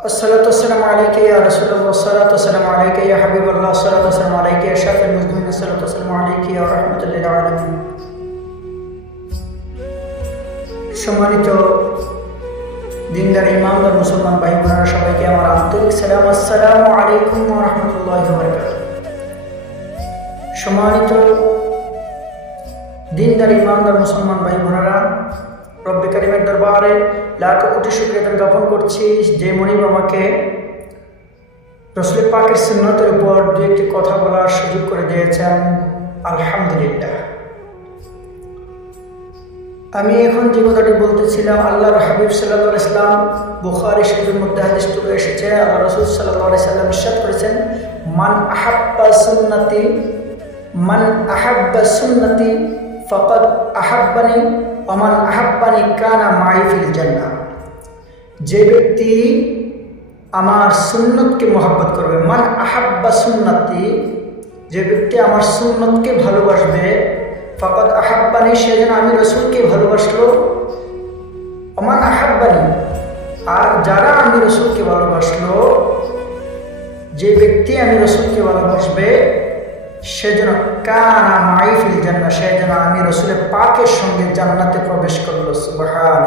الصلاة والسلام عليك يا رسول الله الصلاة والسلام عليك يا حبيب الله الصلاة والسلام عليك يا شافع المسلمين الصلاة والسلام عليك يا رحمة للعالمين সম্মানিত দিনদার ইমামদার মুসলমান ভাই বোনেরা সবাইকে আমার আন্তরিক সালাম আসসালামু আলাইকুম ওয়া রাহমাতুল্লাহি ওয়া বারাকাতুহু সম্মানিত দিনদার ইমানদার মুসলমান ভাই বোনেরা রব্বে দরবারে লাখ কোটি শুক্রিয়া জ্ঞাপন করছি যে মনিব আমাকে রসুল পাকের সুন্নতের উপর দু একটি কথা বলার সুযোগ করে দিয়েছেন। আলহামদুলিল্লাহ। আমি এখন যে কথাটি বলতেছিলাম, আল্লাহর হাবিব সাল্লাহ ইসলাম বুখারি শরীফের মধ্যে হাদিসটুকু এসেছে আল্লাহ রসুল সাল্লাহ সাল্লাম ইসাদ করেছেন, মান আহাব্বা সুন্নতি, মান আহাব্বা সুন্নতি ফকত আহাব্বানি অমান আহাব্বানি কানা মাইফিল জান্না যে ব্যক্তি আমার সুন্নতকে মোহাব্বত করবে, মান আহাব্বা সুন্নতি, যে ব্যক্তি আমার সুন্নতকে ভালোবাসবে ফকত আহাব্বানি, সে যেন আমি রসুলকে ভালোবাসলো অমান আহাব্বানি, আর যারা আমি রসুলকে ভালোবাসলো, যে ব্যক্তি আমি রসুলকে ভালোবাসবে সে যেন কানা মাইফিল জান্না সে যেন আমি রসুলের পাকের সঙ্গে জান্নাতে প্রবেশ করল সুবহানাল্লাহ।